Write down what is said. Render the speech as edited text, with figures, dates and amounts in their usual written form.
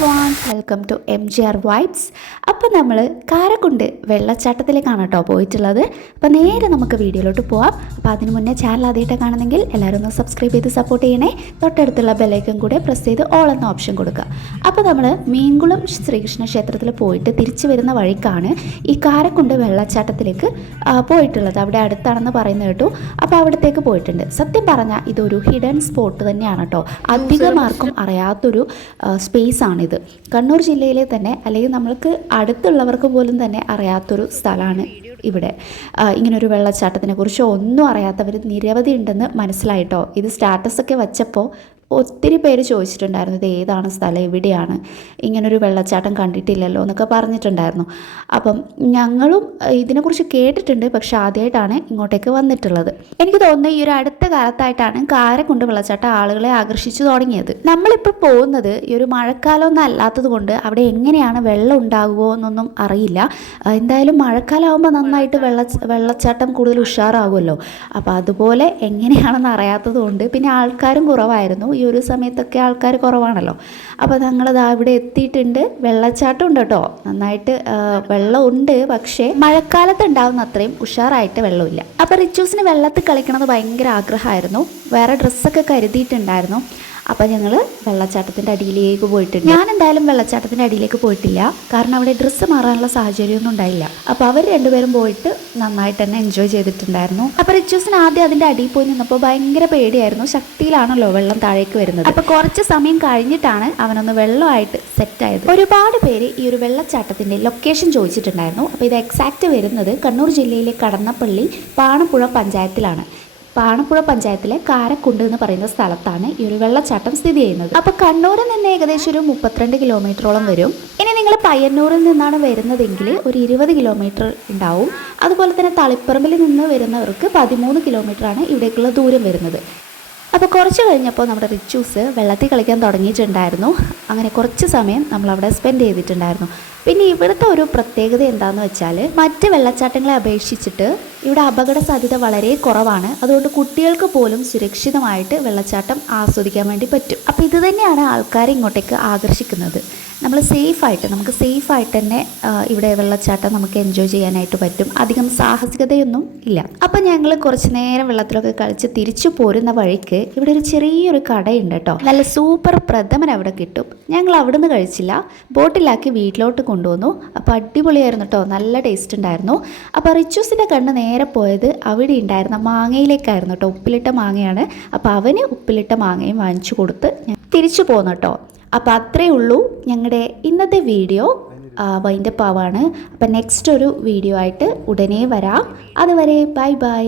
Everyone, welcome to MGR vibes. അപ്പോൾ നമ്മൾ കാരക്കുണ്ട് വെള്ളച്ചാട്ടത്തിലേക്കാണ് കേട്ടോ പോയിട്ടുള്ളത്. അപ്പോൾ നേരെ നമുക്ക് വീഡിയോയിലോട്ട് പോവാം. അപ്പോൾ അതിന് മുന്നേ ചാനൽ ആദ്യമായിട്ട് കാണുന്നെങ്കിൽ എല്ലാവരും ഒന്ന് സബ്സ്ക്രൈബ് ചെയ്ത് സപ്പോർട്ട് ചെയ്യണേ. തൊട്ടടുത്തുള്ള ബെല്ലൈക്കൺ കൂടെ പ്രസ് ചെയ്ത് ഓൾ എന്ന ഓപ്ഷൻ കൊടുക്കുക. അപ്പോൾ നമ്മൾ മീൻകുളം ശ്രീകൃഷ്ണ ക്ഷേത്രത്തിൽ പോയിട്ട് തിരിച്ചു വരുന്ന വഴിക്കാണ് ഈ കാരക്കുണ്ട് വെള്ളച്ചാട്ടത്തിലേക്ക് പോയിട്ടുള്ളത്. അവിടെ അടുത്താണെന്ന് പറയുന്നത് കേട്ടു. അപ്പോൾ അവിടത്തേക്ക് പോയിട്ടുണ്ട്. സത്യം പറഞ്ഞാൽ ഇതൊരു ഹിഡൻ സ്പോട്ട് തന്നെയാണ് കേട്ടോ. അധികമാർക്കും അറിയാത്തൊരു സ്പേസാണിത്. കണ്ണൂർ ജില്ലയിലെ തന്നെ അല്ലെങ്കിൽ നമ്മൾക്ക് അടുത്തുള്ളവർക്ക് പോലും തന്നെ അറിയാത്തൊരു സ്ഥലമാണ് ഇവിടെ. ഇങ്ങനൊരു വെള്ളച്ചാട്ടത്തിനെ കുറിച്ച് ഒന്നും അറിയാത്തവർ നിരവധി ഉണ്ടെന്ന് മനസ്സിലായിട്ടോ. ഇത് സ്റ്റാറ്റസൊക്കെ വച്ചപ്പോൾ ഒത്തിരി പേര് ചോദിച്ചിട്ടുണ്ടായിരുന്നു, ഇത് ഏതാണ് സ്ഥലം, എവിടെയാണ്, ഇങ്ങനൊരു വെള്ളച്ചാട്ടം കണ്ടിട്ടില്ലല്ലോ എന്നൊക്കെ പറഞ്ഞിട്ടുണ്ടായിരുന്നു. അപ്പം ഞങ്ങളും ഇതിനെക്കുറിച്ച് കേട്ടിട്ടുണ്ട്, പക്ഷെ ആദ്യമായിട്ടാണ് ഇങ്ങോട്ടേക്ക് വന്നിട്ടുള്ളത്. എനിക്ക് തോന്നുന്നു ഈ ഒരു അടുത്ത കാലത്തായിട്ടാണ് കാരക്കുണ്ട് വെള്ളച്ചാട്ടം ആളുകളെ ആകർഷിച്ചു തുടങ്ങിയത്. നമ്മളിപ്പോൾ പോകുന്നത് ഈ ഒരു മഴക്കാലമൊന്നും അല്ലാത്തത് കൊണ്ട് അവിടെ എങ്ങനെയാണ് വെള്ളം ഉണ്ടാകുമോ എന്നൊന്നും അറിയില്ല. എന്തായാലും മഴക്കാലമാകുമ്പോൾ നന്നായിട്ട് വെള്ളച്ചാട്ടം കൂടുതൽ ഉഷാറാകുമല്ലോ. അപ്പോൾ അതുപോലെ എങ്ങനെയാണെന്ന് അറിയാത്തത് കൊണ്ട്, പിന്നെ ആൾക്കാരും കുറവായിരുന്നു. ഈ ഒരു സമയത്തൊക്കെ ആൾക്കാർ കുറവാണല്ലോ. അപ്പോൾ ഞങ്ങളത് അവിടെ എത്തിയിട്ടുണ്ട്. വെള്ളച്ചാട്ടം ഉണ്ട് കേട്ടോ, നന്നായിട്ട് വെള്ളമുണ്ട്. പക്ഷേ മഴക്കാലത്ത് ഉണ്ടാകുന്ന അത്രയും ഉഷാറായിട്ട് വെള്ളമില്ല. അപ്പോൾ റിച്ചൂസിന് വെള്ളത്തിൽ കളിക്കണത് ഭയങ്കര ആഗ്രഹമായിരുന്നു. വേറെ ഡ്രസ്സൊക്കെ കരുതിയിട്ടുണ്ടായിരുന്നു. അപ്പോൾ ഞങ്ങൾ വെള്ളച്ചാട്ടത്തിൻ്റെ അടിയിലേക്ക് പോയിട്ടുണ്ട്. ഞാൻ എന്തായാലും വെള്ളച്ചാട്ടത്തിൻ്റെ അടിയിലേക്ക് പോയിട്ടില്ല, കാരണം അവിടെ ഡ്രസ്സ് മാറാനുള്ള സാഹചര്യമൊന്നും ഉണ്ടായില്ല. അപ്പോൾ അവർ രണ്ടുപേരും പോയിട്ട് നന്നായിട്ട് തന്നെ എൻജോയ് ചെയ്തിട്ടുണ്ടായിരുന്നു. അപ്പോൾ റിച്ചൂസിന് ആദ്യം അതിൻ്റെ അടിയിൽ പോയി നിന്നപ്പോൾ ഭയങ്കര പേടിയായിരുന്നു. ശക്തിയിലാണല്ലോ വെള്ളം താഴേക്ക് വരുന്നത്. അപ്പോൾ കുറച്ച് സമയം കഴിഞ്ഞിട്ടാണ് അവനൊന്ന് വെള്ളമായിട്ട് സെറ്റായത്. ഒരുപാട് പേര് ഈ ഒരു വെള്ളച്ചാട്ടത്തിൻ്റെ ലൊക്കേഷൻ ചോദിച്ചിട്ടുണ്ടായിരുന്നു. അപ്പോൾ ഇത് എക്സാക്റ്റ് വരുന്നത് കണ്ണൂർ ജില്ലയിലെ കടന്നപ്പള്ളി പാണപ്പുഴ പഞ്ചായത്തിലാണ്. പാണപ്പുഴ പഞ്ചായത്തിലെ കാരക്കുണ്ട് എന്ന് പറയുന്ന സ്ഥലത്താണ് ഈ ഒരു വെള്ളച്ചാട്ടം സ്ഥിതി ചെയ്യുന്നത്. അപ്പോൾ കണ്ണൂരിൽ നിന്ന് ഏകദേശം ഒരു 32 കിലോമീറ്ററോളം വരും. ഇനി നിങ്ങൾ പയ്യന്നൂരിൽ നിന്നാണ് വരുന്നതെങ്കിൽ ഒരു 20 കിലോമീറ്റർ ഉണ്ടാവും. അതുപോലെ തന്നെ തളിപ്പറമ്പിൽ നിന്ന് വരുന്നവർക്ക് 13 കിലോമീറ്ററാണ് ഇവിടേക്കുള്ള ദൂരം വരുന്നത്. അപ്പോൾ കുറച്ച് കഴിഞ്ഞപ്പോൾ നമ്മുടെ റിച്ചൂസ് വെള്ളത്തിൽ കളിക്കാൻ തുടങ്ങിയിട്ടുണ്ടായിരുന്നു. അങ്ങനെ കുറച്ച് സമയം നമ്മളവിടെ സ്പെൻഡ് ചെയ്തിട്ടുണ്ടായിരുന്നു. പിന്നെ ഇവിടുത്തെ ഒരു പ്രത്യേകത എന്താണെന്ന് വെച്ചാൽ, മറ്റ് വെള്ളച്ചാട്ടങ്ങളെ അപേക്ഷിച്ചിട്ട് ഇവിടെ അപകട സാധ്യത വളരെ കുറവാണ്. അതുകൊണ്ട് കുട്ടികൾക്ക് പോലും സുരക്ഷിതമായിട്ട് വെള്ളച്ചാട്ടം ആസ്വദിക്കാൻ വേണ്ടി പറ്റും. അപ്പോൾ ഇത് തന്നെയാണ് ആൾക്കാരെ ഇങ്ങോട്ടേക്ക് ആകർഷിക്കുന്നത്. നമുക്ക് സേഫായിട്ട് തന്നെ ഇവിടെ വെള്ളച്ചാട്ടം നമുക്ക് എൻജോയ് ചെയ്യാനായിട്ട് പറ്റും. അധികം സാഹസികതയൊന്നും ഇല്ല. അപ്പം ഞങ്ങൾ കുറച്ച് നേരം വെള്ളത്തിലൊക്കെ കളിച്ച് തിരിച്ചു പോരുന്ന വഴിക്ക് ഇവിടെ ഒരു ചെറിയൊരു കടയുണ്ട് കേട്ടോ. നല്ല സൂപ്പർ പ്രഥമൻ അവിടെ കിട്ടും. ഞങ്ങൾ അവിടുന്ന് കഴിച്ചില്ല, ബോട്ടിലാക്കി വീട്ടിലോട്ട് കൊണ്ടുവന്നു. അപ്പോൾ അടിപൊളിയായിരുന്നു കേട്ടോ, നല്ല ടേസ്റ്റ് ഉണ്ടായിരുന്നു. അപ്പോൾ റിച്ചൂസിൻ്റെ കണ്ണ് നേരെ പോയത് അവിടെ ഉണ്ടായിരുന്ന മാങ്ങയിലേക്കായിരുന്നു കേട്ടോ. ഉപ്പിലിട്ട മാങ്ങയാണ്. അപ്പോൾ അവന് ഉപ്പിലിട്ട മാങ്ങയും വാങ്ങിച്ചു കൊടുത്ത് തിരിച്ചു പോന്നു കേട്ടോ. അപ്പോൾ അത്രയേ ഉള്ളൂ ഞങ്ങളുടെ ഇന്നത്തെ വീഡിയോ. വൈൻഡപ്പ് ആവാണ്. അപ്പം നെക്സ്റ്റ് ഒരു വീഡിയോ ആയിട്ട് ഉടനെ വരാം. അതുവരെ ബൈ ബൈ.